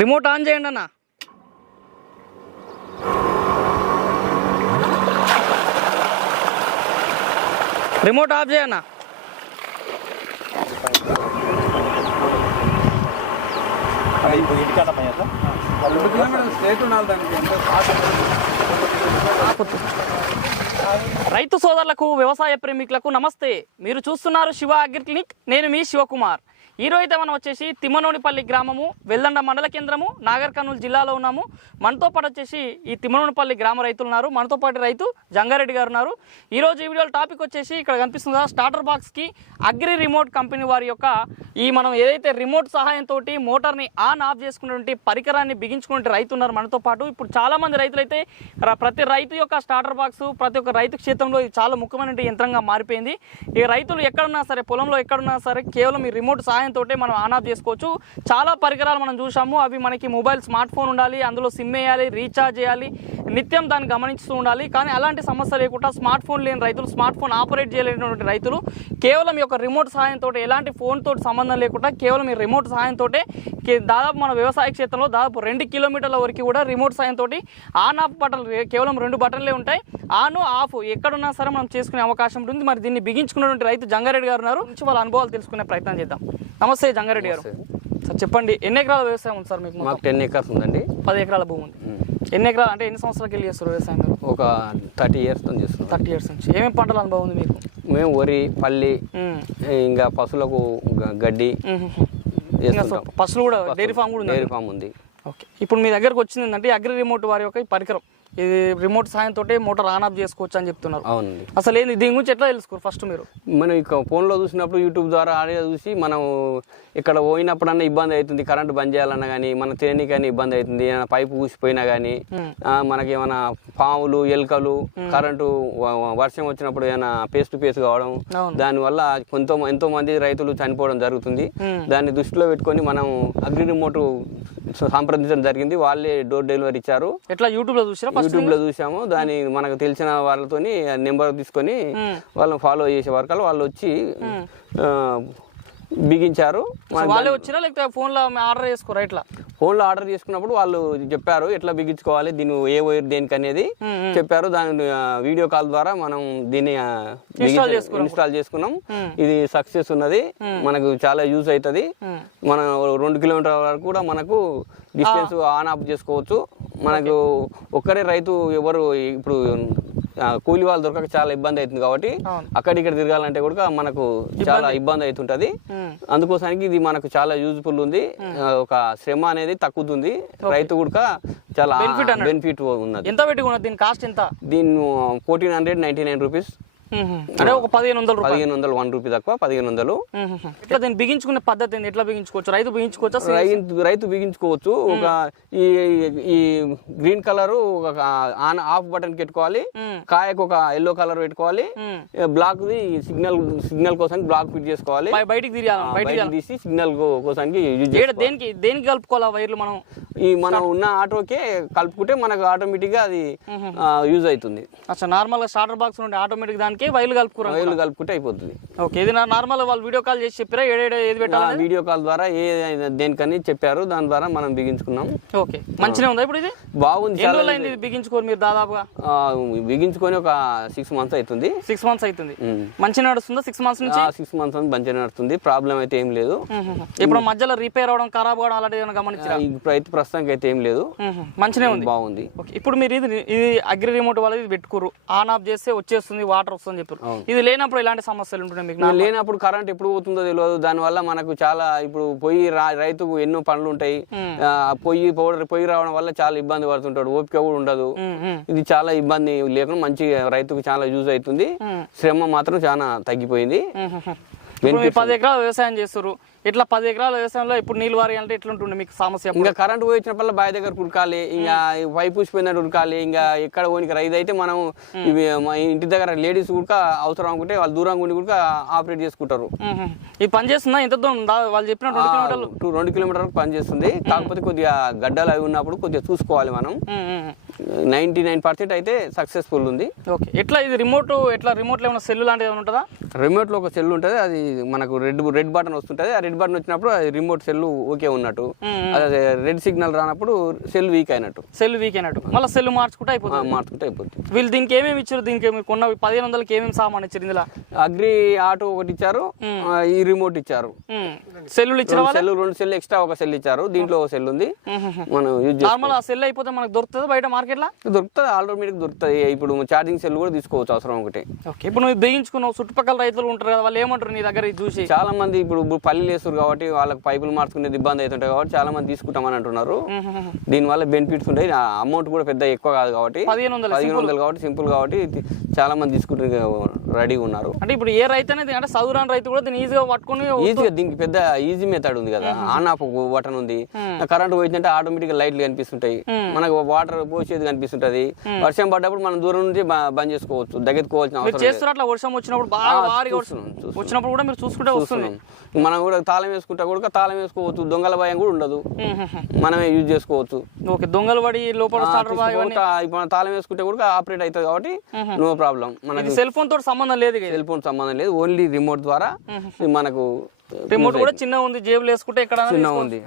Remote on చేయండి అన్న. Remote of చేయన్న రైతు సోదరులకు వ్యవసాయ ప్రేమికులకు నమస్తే. మీరు చూస్తున్నారు శివ అగ్రిక్లినిక్ నేను మీ శివకుమార్. ఈ అయితే మనం వచ్చేసి తిమ్మనోనిపల్లి గ్రామము వెల్దండ మండల కేంద్రము నాగర్ కర్నూలు జిల్లాలో ఉన్నాము. మనతో పాటు వచ్చేసి ఈ తిమ్మనోనిపల్లి గ్రామ రైతులు ఉన్నారు. మనతో పాటు రైతు జంగారెడ్డి గారు ఉన్నారు. ఈరోజు ఈ వీడియోలో టాపిక్ వచ్చేసి ఇక్కడ కనిపిస్తుందా స్టార్టర్ బాక్స్కి అగ్రి రిమోట్ కంపెనీ వారి యొక్క ఈ మనం ఏదైతే రిమోట్ సహాయంతో మోటార్ని ఆన్ ఆఫ్ చేసుకున్నటువంటి పరికరాన్ని బిగించుకునే రైతు ఉన్నారు మనతో పాటు. ఇప్పుడు చాలామంది రైతులు అయితే ప్రతి రైతు యొక్క స్టార్టర్ బాక్స్ ప్రతి ఒక్క రైతు క్షేత్రంలో ఇది చాలా ముఖ్యమైన యంత్రంగా మారిపోయింది. ఈ రైతులు ఎక్కడున్నా సరే పొలంలో ఎక్కడున్నా సరే కేవలం ఈ రిమోట్ సహాయంతో మనం ఆన్ ఆఫ్ చేసుకోవచ్చు. చాలా పరికరాలు మనం చూసాము అవి మనకి మొబైల్ స్మార్ట్ ఫోన్ ఉండాలి అందులో సిమ్ వేయాలి రీఛార్జ్ చేయాలి నిత్యం దాన్ని గమనిస్తూ ఉండాలి. కానీ అలాంటి సమస్య లేకుండా స్మార్ట్ ఫోన్ లేని రైతులు స్మార్ట్ ఫోన్ ఆపరేట్ చేయలేనటువంటి రైతులు కేవలం ఈ యొక్క రిమోట్ సహాయంతో ఎలాంటి ఫోన్ తోటి సంబంధం లేకుండా కేవలం ఈ రిమోట్ సహాయంతో దాదాపు మన వ్యవసాయ క్షేత్రంలో దాదాపు రెండు కిలోమీటర్ల వరకు కూడా రిమోట్ సహాయంతో ఆన్ ఆఫ్ బటన్ కేవలం రెండు బటన్లే ఉంటాయి. ఆన్ ఆఫ్ ఎక్కడున్నా సరే మనం చేసుకునే అవకాశం ఉంటుంది. మరి దీన్ని బిగించుకున్నటువంటి రైతు జంగారెడ్డి గారు ఉన్నారు. వాళ్ళ అనుభవాలు తెలుసుకునే ప్రయత్నం చేద్దాం. నమస్తే జంగారెడ్డి గారు. సార్ చెప్పండి ఎన్ని ఎకరాల వ్యవసాయం ఉంది సార్ మీకు? మాకు టెన్ ఎకర్స్ ఉందండి. పది ఎకరాల భూమి ఉంది. ఎన్ని ఎకరాలు అంటే ఎన్ని సంవత్సరాలకి వెళ్ళి చేస్తారు వ్యవసాయం మీరు? ఒక థర్టీ ఇయర్స్తో చేస్తున్నాం. థర్టీ ఇయర్స్ నుంచి. ఏమేమి పంటల అనుభవం ఉంది మీకు? మేము వరి పల్లి. ఇంకా పశువులకు గడ్డి పశువులు కూడా డైరీ ఫామ్ కూడా ఉంది డైరీ ఫామ్ ఉంది. ఓకే. ఇప్పుడు మీ దగ్గరకు వచ్చింది ఏంటంటే అగ్రి రిమోట్ వారి యొక్క పరికరం. ఇది రిమోట్ సాయంతో మోటార్ ఆన్ ఆఫ్ చేసుకోవచ్చు అని చెప్తున్నారు. అవునండి. అసలు ఏంది? దీని గురించి ఎట్లా తెలుసుకోరు ఫస్ట్ మీరు? మనం ఇక ఫోన్లో చూసినప్పుడు యూట్యూబ్ ద్వారా ఆడియో చూసి మనం ఇక్కడ పోయినప్పుడన్నా ఇబ్బంది అవుతుంది కరెంట్ బంద్ చేయాలన్నా కానీ మన తినని కానీ ఇబ్బంది అవుతుంది ఏమైనా పైపు ఊసిపోయినా కానీ మనకి ఏమైనా పాములు ఎలుకలు కరెంటు వర్షం వచ్చినప్పుడు ఏమైనా ఫేస్ టు ఫేస్ కావడం. దానివల్ల కొంత ఎంతో మంది రైతులు చనిపోవడం జరుగుతుంది. దాన్ని దృష్టిలో పెట్టుకొని మనం అగ్రి రిమోట్ సంప్రదించడం జరిగింది. వాళ్ళే డోర్ డెలివరీ ఇచ్చారు. ఎట్లా యూట్యూబ్లో చూసిరా? ఫస్ట్ యూట్యూబ్లో చూసాము. దాని మనకు తెలిసిన వాళ్ళతోని నెంబర్ తీసుకొని మ్మ్. వాళ్ళని ఫాలో చేసే వరకు వాళ్ళు వచ్చి ఆ, బిగించారు. వాళ్ళే వచ్చిరా లేకపోతే ఫోన్లో ఆర్డర్ చేసుకోరా ఎట్లా ఫోన్లో ఆర్డర్ చేసుకున్నప్పుడు వాళ్ళు చెప్పారు ఎట్లా బిగించుకోవాలి దీన్ని ఏ వైర్ దేనికి అనేది చెప్పారు. దాని వీడియో కాల్ ద్వారా మనం దీన్ని. ఇన్స్టాల్ చేసుకున్నాం. ఇది సక్సెస్ ఉన్నది. మనకు చాలా యూజ్ అవుతుంది. మనం రెండు కిలోమీటర్ల వరకు కూడా మనకు డిస్టెన్స్ ఆన్ ఆఫ్ చేసుకోవచ్చు. మనకు ఒక్కరే రైతు ఎవరు ఇప్పుడు కూలి వాళ్ళు దొరకక చాలా ఇబ్బంది అవుతుంది కాబట్టి అవును. అక్కడిక్కడ తిరగాలంటే కూడా మనకు చాలా ఇబ్బంది అవుతుంటది. అందుకోసానికి ఇది మనకు చాలా యూజ్ఫుల్ ఉంది. ఒక శ్రమ అనేది తగ్గుతుంది రైతు కూడా చాలా బెనిఫిట్ ఉన్నది ఎంత పెట్టుకున్నది దీని కాస్ట్ ఎంత? దీన్ని fourteen hundred ninety nine rupees. అంటే ఒక పదిహేను వందల పదిహేను వందలు వన్ రూపీ తక్కువ పదిహేను వందలు. ఎట్లా దీన్ని బిగించుకునే పద్ధతి ఏంది ఎట్లా బిగించుకోవచ్చు? రైతు బిగించుకోవచ్చా రైతు రైతు బిగించుకోవచ్చు. ఒక ఈ ఈ గ్రీన్ కలర్ ఒక ఆన్ ఆఫ్ బటన్ పెట్టుకోవాలి. కాయకు ఒక ఎల్లో కలర్ పెట్టుకోవాలి. బ్లాక్ ది సిగ్నల్ సిగ్నల్ కోసం బ్లాక్ ఫిట్ చేసుకోవాలి. బయ- బయటికి ఆ, బయటికి తీసి సిగ్నల్ కోసానికి దేనికి దేనికి కలుపుకోవాలా వైర్లు మనం? ఈ మనం ఉన్న ఆటోకే కలుపుకుంటే మనకు ఆటోమేటిక్గా అది యూజ్ అవుతుంది. అచ్చా నార్మల్గా స్టార్టర్ బాక్స్ నుండి ఆటోమేటిక్ దానికి వైర్లు కలుపుకోరా వైర్లు కలుపుకుంటే అయిపోతుంది. ఓకే ఇది నార్మల్ వాళ్ళు వీడియో కాల్ చేసి చెప్పారా ఏడేడ ఏది ఆ పెట్టాలి వీడియో కాల్ ద్వారా ఏ దేనికని చెప్పారు దాని ద్వారా మనం బిగించుకున్నాం. ఓకే మంచిగా ఉందా ఇప్పుడు ఇది? బాగుంది ఎన్ని రోజులు అయింది ఇది బిగించుకోరు మీరు దాదాపుగా? ఆ, బిగించుకొని ఒక సిక్స్ మంత్స్ అవుతుంది. సిక్స్ మంత్స్ అవుతుంది. మంచిగా నడుస్తుందా సిక్స్ మంత్స్ నుంచి? సిక్స్ మంత్స్ అని మంచిగా నడుస్తుంది. ప్రాబ్లం అయితే ఏం లేదు. ఇప్పుడు మధ్యలో రిపేర్ అవడం ఖరాబ్ అవడం అలాంటివి ఏమైనా గమనించారా? ప్రతి ప్రస్తుతానికి అయితే ఏం లేదు. మ్మ్. మంచిగానే ఉంది. బాగుంది. ఇప్పుడు మీరు ఇది ఇది అగ్రి రిమోట్ వాళ్ళది ఇది పెట్టుకోరు ఆన్ ఆఫ్ చేస్తే వచ్చేస్తుంది వాటర్ వస్తుంది చెప్పారు ఇది లేనప్పుడు ఎలాంటి సమస్యలు ఉంటున్నాయి మీకు లేనప్పుడు కరెంట్ ఎప్పుడు పోతుందో తెలియదు దానివల్ల మనకు చాలా ఇప్పుడు పొయ్యి రైతుకు ఎన్నో పనులు ఉంటాయి. పొయ్యి పౌడర్ పొయ్యి రావడం వల్ల చాలా ఇబ్బంది పడుతుంటాడు. ఓపిక కూడా ఉండదు. ఇది చాలా ఇబ్బంది లేకుండా మంచి రైతుకు చాలా యూజ్ అవుతుంది. శ్రమ మాత్రం చాలా తగ్గిపోయింది. పది ఎకరాలు వ్యవసాయం చేస్తారు ఇట్లా పది ఎకరాల వ్యవసాయంలో ఇప్పుడు నీళ్ళు వారి అంటే ఎట్లుంటుండే మీకు సమస్య ఇంకా కరెంట్ పోయించినప్పుడు బావి దగ్గర ఉరకాలి ఇంకా పైపు పూసిపోయినట్టు ఉరకాలి ఇంకా ఎక్కడ పోనికి రైతు అయితే మనం ఇవి మా ఇంటి దగ్గర లేడీస్ కూడా అవసరం అనుకుంటే వాళ్ళు దూరంగా ఉండి కూడా ఆపరేట్ చేసుకుంటారు. ఇది పని చేస్తుందా? ఎంత దూరం? వాళ్ళు చెప్పిన రెండు కిలోమీటర్లు? టూ రెండు కిలోమీటర్ వరకు పనిచేస్తుంది కాకపోతే కొద్దిగా గడ్డలు అవి ఉన్నప్పుడు కొద్దిగా చూసుకోవాలి మనం. మ్మ్. మ్మ్. నైంటీ నైన్ పర్సెంట్ అయితే సక్సెస్ఫుల్ ఉంది. ఓకే. ఎట్లా ఇది రిమోట్ ఎట్లా రిమోట్లో ఏమైనా సెల్ లాంటిది ఏమైనా ఉంటుందా? రిమోట్లో ఒక సెల్ ఉంటుంది. అది మనకు రెడ్ రెడ్ బటన్ వస్తుంటుంది. ఆ రెడ్ బటన్ వచ్చినప్పుడు అది రిమోట్ సెల్ ఓకే ఉన్నట్టు. అదే రెడ్ సిగ్నల్ రానప్పుడు సెల్ వీక్ అయినట్టు. సెల్ వీక్ అయినట్టు. మళ్ళీ సెల్ మార్చుకుంటే అయిపోతుంది. మార్చుకుంటే అయిపోతుంది వీళ్ళు దీనికి ఏమేమి ఇచ్చారు? దీనికి మీరు కొన్న పదిహేను వందలకి ఏమేమి సామాన్ ఇచ్చారు ఇందులో? అగ్రి ఆటో ఒకటి ఇచ్చారు. ఈ రిమోట్ ఇచ్చారు. సెల్లులు ఇచ్చిన రెండు సెల్ రెండు సెల్ ఎక్స్ట్రా ఒక సెల్ ఇచ్చారు. దీంట్లో ఒక సెల్ ఉంది. మనం యూజ్ నార్మల్ ఆ సెల్ అయిపోతే మనకు దొరుకుతుంది బయట మార్కెట్లో? దొరుకుతుంది ఆటోమేటిక్ దొరుకుతుంది. ఇప్పుడు ఛార్జింగ్ సెల్ కూడా తీసుకోవచ్చు అవసరం ఒకటి. ఓకే ఇప్పుడు నువ్వు బిగించుకున్నావు. చుట్టుపక్కల రైతులు ఉంటారు కదా వాళ్ళు ఏమంటారు నీ దగ్గర చూసి? చాలా మంది ఇప్పుడు ఇప్పుడు పల్లీలు వేస్తారు కాబట్టి వాళ్ళకి పైపులు మార్చుకునేది ఇబ్బంది అవుతుంటాయి కాబట్టి చాలా మంది తీసుకుంటామని అంటున్నారు. దీనివల్ల బెనిఫిట్స్ ఉంటాయి. అమౌంట్ కూడా పెద్ద ఎక్కువ కాదు కాబట్టి. పదిహేను వందలు కాబట్టి సింపుల్ కాబట్టి చాలా మంది తీసుకుంటే రెడీగా ఉన్నారు. అంటే ఇప్పుడు ఏ రైతు అనేది అంటే చదువురాని రైతు కూడా దీన్ని ఈజీగా పట్టుకొని ఈజీగా దీనికి పెద్ద ఈజీ మెథడ్ ఉంది కదా. ఆన్ ఆఫ్ బటన్ ఉంది. కరెంట్ పోయిందంటే ఆటోమేటిక్ లైట్లు కనిపిస్తుంటాయి. మనకు వాటర్ పోసేది కనిపిస్తుంటది. వర్షం పడ్డప్పుడు మనం దూరం నుంచి బంద్ చేసుకోవచ్చు. దగ్గరకోవాల్సిన అవసరం లేదు. చేస్తున్నారు అట్లా వర్షం వచ్చినప్పుడు బాగా. వచ్చినప్పుడు కూడా మీరు చూసుకుంటే వస్తుంది. మనం కూడా తాళం వేసుకుంటా కూడా తాళం వేసుకోవచ్చు. దొంగల భయం కూడా ఉండదు. మనమే యూజ్ చేసుకోవచ్చు. ఓకే దొంగలు పడి లోపల మనం తాళం వేసుకుంటే కూడా ఆపరేట్ అవుతుంది కాబట్టి నో ప్రాబ్లం. మనకి సెల్ ఫోన్ తోటి సంబంధం లేదు. సెల్ ఫోన్ సంబంధం లేదు. ఓన్లీ రిమోట్ ద్వారా మనకు రిమోట్ కూడా చిన్న ఉంది జేబులు వేసుకుంటే ఎక్కడ చిన్న ఉంది.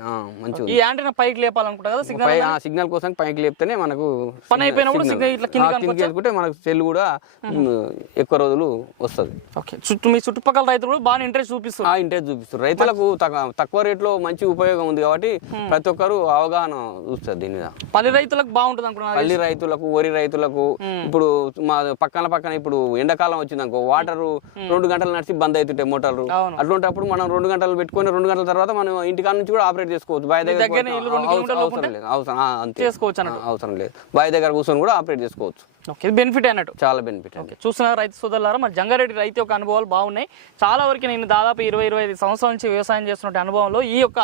మంచిగా ఈ యాంటీనా పైకి లేపాలనుకుంటా కదా సిగ్నల్ సిగ్నల్ కోసం పైకి లేపితేనే మనకు పని అయిపోయినప్పుడు సిగ్నల్ ఇట్లా కిందకి వేసుకుంటే మనకు సెల్ కూడా ఎక్కువ రోజులు వస్తుంది. ఓకే. చుట్టూ మీ చుట్టుపక్కల రైతులు కూడా బాగా ఇంట్రెస్ట్ చూపిస్తారు ఆ ఇంట్రెస్ట్ చూపిస్తారు రైతులకు తక్కువ రేట్లో మంచి ఉపయోగం ఉంది కాబట్టి ప్రతి ఒక్కరు అవగాహన చూస్తారు దీని మీద. పది రైతులకు బాగుంటుంది అనుకున్నారు పల్లి రైతులకు వరి రైతులకు ఇప్పుడు మా పక్కన పక్కన ఇప్పుడు ఎండాకాలం వచ్చింది అనుకో వాటర్ రెండు గంటలు నడిచి బంద్ అవుతుంటాయి మోటార్లు. అవును. అటువంటిప్పుడు మనం రెండు గంటలు పెట్టుకొని రెండు గంటల తర్వాత మనం ఇంటికాడ నుంచి కూడా ఆపరేట్ చేసుకోవచ్చు. బావి దగ్గర అవసరం- లేదు. అవసరం అంతే. చేసుకోవచ్చు అవసరం లేదు. బావి దగ్గర కూర్చొని కూడా ఆపరేట్ చేసుకోవచ్చు. ఓకే ఇది బెనిఫిట్ అన్నట్టు. చాలా బెనిఫిట్ ఓకే చూస్తున్నారు రైతు సోదరులారా మరి జంగారెడ్డి రైతు యొక్క అనుభవాలు బాగున్నాయి. చాలా వరకు నేను దాదాపు ఇరవై ఇరవై ఐదు సంవత్సరాల నుంచి వ్యవసాయం చేస్తున్న అనుభవంలో ఈ యొక్క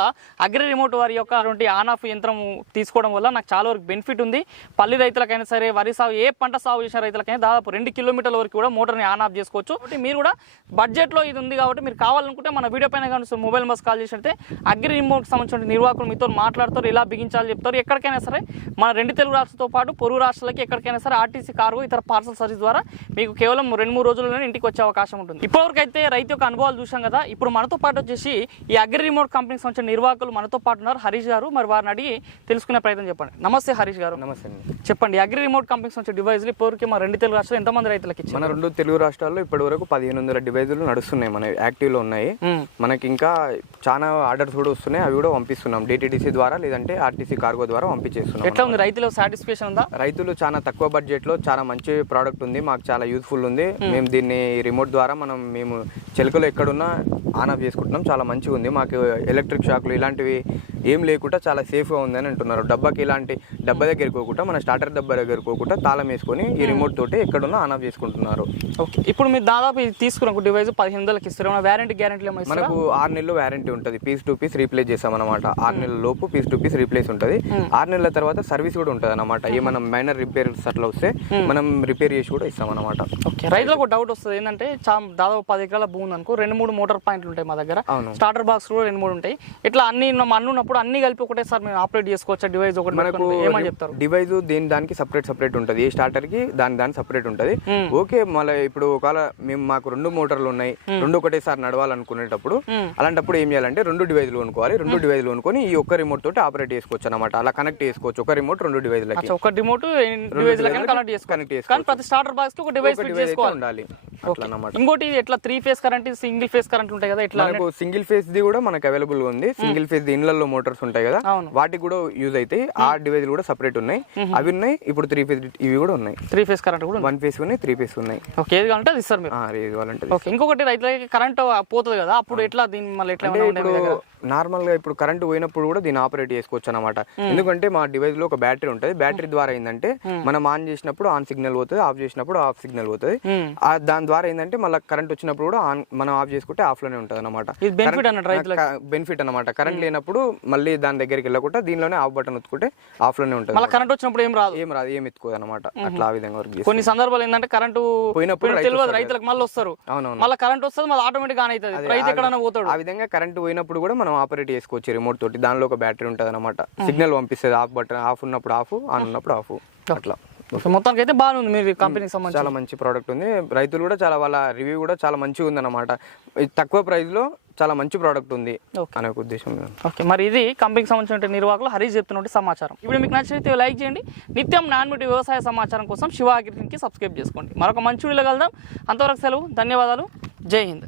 అగ్రి రిమోట్ వారి యొక్క అటువంటి ఆన్ ఆఫ్ యంత్రం తీసుకోవడం వల్ల నాకు చాలా వరకు బెనిఫిట్ ఉంది. పల్లి రైతులకైనా సరే వరి సాగు ఏ పంట సాగు చేసిన రైతులకైనా దాదాపు రెండు కిలోమీటర్ల వరకు కూడా మోటార్ని ఆన్ ఆఫ్ చేసుకోవచ్చు. కాబట్టి మీరు కూడా బడ్జెట్లో ఇది ఉంది కాబట్టి మీరు కావాలనుకుంటే మన వీడియో పైన కానీ మొబైల్ బస్ కాల్ చేసినట్టే అగ్రి రిమోట్ సంబంధించిన నిర్వాహకులు మీతో మాట్లాడతారు ఇలా బిగించాలి చెప్తారు. ఎక్కడికైనా సరే మన రెండు తెలుగు రాష్ట్రాలతో పాటు పొరుగు రాష్ట్రాలకి ఎక్కడికైనా సరే ఆర్టీసీ కార్గో ఇతర పార్సల్ సర్వీస్ ద్వారా మీకు కేవలం రెండు మూడు రోజుల్లోనే ఇంటికి వచ్చే అవకాశం ఉంటుంది. ఇప్పటివరకు అయితే రైతు యొక్క అనుభవాలు చూసాం కదా ఇప్పుడు మనతో పాటు వచ్చేసి ఈ అగ్రి రిమోట్ కంపెనీకి సంబంధించిన నిర్వాహకులు మనతో పాటు ఉన్నారు. హరీష్ గారు మరి వారిని అడిగి తెలుసుకునే ప్రయత్నం చెప్పండి నమస్తే హరీష్ గారు. నమస్తే చెప్పండి అగ్రి రిమోట్ కంపెనీకి సంబంధించిన డివైజ్లు ఇప్పటివరకు మన రెండు తెలుగు రాష్ట్రాలు ఎంతమంది రైతులకు ఇచ్చారు? మన రెండు తెలుగు రాష్ట్రాల్లో ఇప్పటి వరకు పదిహేను వందల డివైజులు నడుస్తున్నాయి మన యాక్టివ్లో ఉన్నాయి. మనకి ఇంకా చాలా ఆర్డర్స్ కూడా వస్తున్నాయి. అవి కూడా పంపిస్తున్నాం. డిటీడీసీ ద్వారా లేదంటే ఆర్టీసీ కార్గో ద్వారా పంపించేస్తున్నాం ఎట్లా ఉంది? రైతులకు సాటిస్ఫాక్షన్ ఉందా? రైతులు చాలా తక్కువ బడ్జెట్లో చాలా మంచి ప్రోడక్ట్ ఉంది మాకు చాలా యూస్ఫుల్ ఉంది. మేము దీన్ని రిమోట్ ద్వారా మనం మేము చిలుకలు ఎక్కడున్నా ఆన్ ఆఫ్ చేసుకుంటున్నాం. చాలా మంచిగా ఉంది మాకు ఎలక్ట్రిక్ షాక్లు ఇలాంటివి ఏం లేకుండా చాలా సేఫ్గా ఉందని అంటున్నారు. డబ్బాకి ఇలాంటి డబ్బా దగ్గరికి పోకుండా మన స్టార్టర్ డబ్బా దగ్గరికి పోకుండా తాళం వేసుకొని ఈ రిమోట్ తోటి ఎక్కడున్నా ఆన్ ఆఫ్ చేసుకుంటున్నారు. ఓకే. ఇప్పుడు మీరు దాదాపు ఇది తీసుకున్న ఒక డివైస్ పదిహేను వందలకి ఇస్తారు? వ్యారంటీ ఏమో ఇస్తారా? మనకు ఆరు నెలలు వారంటీ ఉంటుంది. పీస్ టు పీస్ రీప్లేస్ చేస్తాం అనమాట ఆరు నెలల లోపు పీస్ టు పీస్ రీప్లేస్ ఉంటుంది. ఆరు నెలల తర్వాత సర్వీస్ కూడా ఉంటుంది అనమాట ఏమైనా మైనర్ రిపేర్స్ అట్లా వస్తే మనం రిపేర్ చేసి కూడా ఇస్తాం అనమాట ఓకే. రైతులకు డౌట్ వస్తుంది. ఏంటంటే చా దాదాపు పది ఎకరాల భూమి అనుకో రెండు మూడు మోటార్ పాయింట్లు ఉంటాయి మా దగ్గర. స్టార్టర్ బాక్స్ కూడా రెండు మూడు ఉంటాయి. ఇట్లా అన్ని ఉన్న- ఉన్నప్పుడు అన్ని కలిపి ఒకటే సార్ మేము ఆపరేట్ చేసుకోవచ్చా? డివైస్ ఒకటి మనకు ఏమని చెప్తారు? డివైస్ దేని దానికి సపరేట్ సపరేట్ ఉంటుంది? ఏ స్టార్టర్కి దాని దాని సపరేట్ ఉంటుంది. ఓకే మళ్ళీ ఇప్పుడు ఒకవేళ మేము మాకు రెండు మోటార్లు ఉన్నాయి రెండు ఒకటేసారి నడవాలనుకునేటప్పుడు అలాంటప్పుడు ఏం చేయాలంటే రెండు డివైజ్లు కొనుక్కోవాలి. రెండు డివైజ్లు కొనుక్కొని ఈ ఒక్క రిమోట్ తోటి ఆపరేట్ చేసుకోవచ్చు అనమాట అలా కనెక్ట్ చేసుకోవచ్చు. ఒక రిమోట్ రెండు డివైజ్లకి అచ్చా, ఒక రిమోట్ device కనెక్ట్ చేసుకోవచ్చు. కానీ ప్రతి స్టార్టర్ బాక్స్కి ఒక డివైస్ ఒక ఫిట్ ఉండాలి. ఇంకోటి ఇది ఎట్లా three phase current single phase current ఉంటాయి కదా ఇట్లా సింగిల్ ఫేస్ ది కూడా మనకు అవైలబుల్ ఉంది. సింగిల్ ఫేస్ ది ఇళ్ళలో మోటార్స్ ఉంటాయి కదా. వాటికి కూడా యూజ్ అవుతాయి ఆ డివైస్ కూడా సపరేట్ ఉన్నాయి. అవి ఉన్నాయి ఇప్పుడు త్రీ ఫేస్ ఇవి కూడా ఉన్నాయి. త్రీ ఫేస్ కరెంట్ కూడా. వన్ ఫేస్ ఉన్నాయి త్రీ ఫేస్ ఉన్నాయి. ఓకే ఏది కావాలంటే అది ఇస్తారు మీరు. ఆ, ఏది కావాలంటే ఓకే ఇంకొకటి రైతులకి కరెంట్ పోతుంది కదా అప్పుడు ఎట్లా దీన్ని మళ్ళీ ఎట్లా ఉండే ఇప్పుడు మీ దగ్గర? నార్మల్గా ఇప్పుడు కరెంట్ పోయినప్పుడు కూడా దీన్ని ఆపరేట్ చేసుకోవచ్చు అనమాట ఎందుకంటే మా డివైస్లో ఒక బ్యాటరీ ఉంటుంది. బ్యాటరీ ద్వారా ఏంటంటే మనం ఆన్ చేసినప్పుడు ఆన్ సిగ్నల్ పోతుంది ఆఫ్ చేసినప్పుడు ఆఫ్ సిగ్నల్ పోతుంది. దాని ద్వారా ఏంటంటే మళ్ళీ కరెంట్ వచ్చినప్పుడు కూడా ఆన్ మనం ఆఫ్ చేసుకుంటే ఆఫ్లోనే ఉంటుంది అనమాట బెనిఫిట్ అనమాట కరెంట్ లేనప్పుడు మళ్ళీ దాని దగ్గరికి వెళ్ళకుండా దీనిలోనే ఆఫ్ బటన్ ఒత్తుకుంటే ఆఫ్లోనే ఉంటుంది. మళ్ళీ కరెంట్ వచ్చినప్పుడు ఏం రాదు? ఏం రాదు ఏం ఎత్తుకోదు అనమాట అట్లా ఆ విధంగా కొన్ని సందర్భాలు ఏంటంటే కరెంటు పోయినప్పుడు తెలియదు రైతులకు మళ్ళీ వస్తారు. అవునవును. మళ్ళీ కరెంట్ వస్తుంది మళ్ళీ ఆటోమేటిక్ ఆన్ అవుతుంది. రైతు ఎక్కడైనా పోతాడు. ఆ విధంగా కరెంట్ పోయినప్పుడు కూడా మనం ఆపరేట్ చేసుకోవచ్చు రిమోట్ తోటి. దానిలో ఒక బ్యాటరీ ఉంటుంది అనమాట సిగ్నల్ పంపిస్తుంది. ఆఫ్ బటన్ ఆఫ్ ఉన్నప్పుడు ఆఫ్ ఆన్ ఉన్నప్పుడు ఆఫ్. అట్లా. మొత్తానికి అయితే బాగానే ఉంది మీరు కంపెనీకి సంబంధించి. చాలా మంచి ప్రోడక్ట్ ఉంది. రైతులు కూడా చాలా వాళ్ళ రివ్యూ కూడా చాలా మంచిగా ఉంది అనమాట తక్కువ ప్రైస్లో చాలా మంచి ప్రోడక్ట్ ఉంది. అనే ఉద్దేశం. ఓకే. మరి ఇది కంపెనీకి సంబంధించిన నిర్వాహకులు హరీష్ చెప్తున్నట్టు సమాచారం. ఇప్పుడు మీకు నచ్చితే లైక్ చేయండి. నిత్యం నాన్మిటి వ్యవసాయ సమాచారం కోసం శివ అగ్రికి సబ్స్క్రైబ్ చేసుకోండి. మరొక మంచి వీడియో కలుద్దాం. అంతవరకు సెలవు. ధన్యవాదాలు. జై హింద్.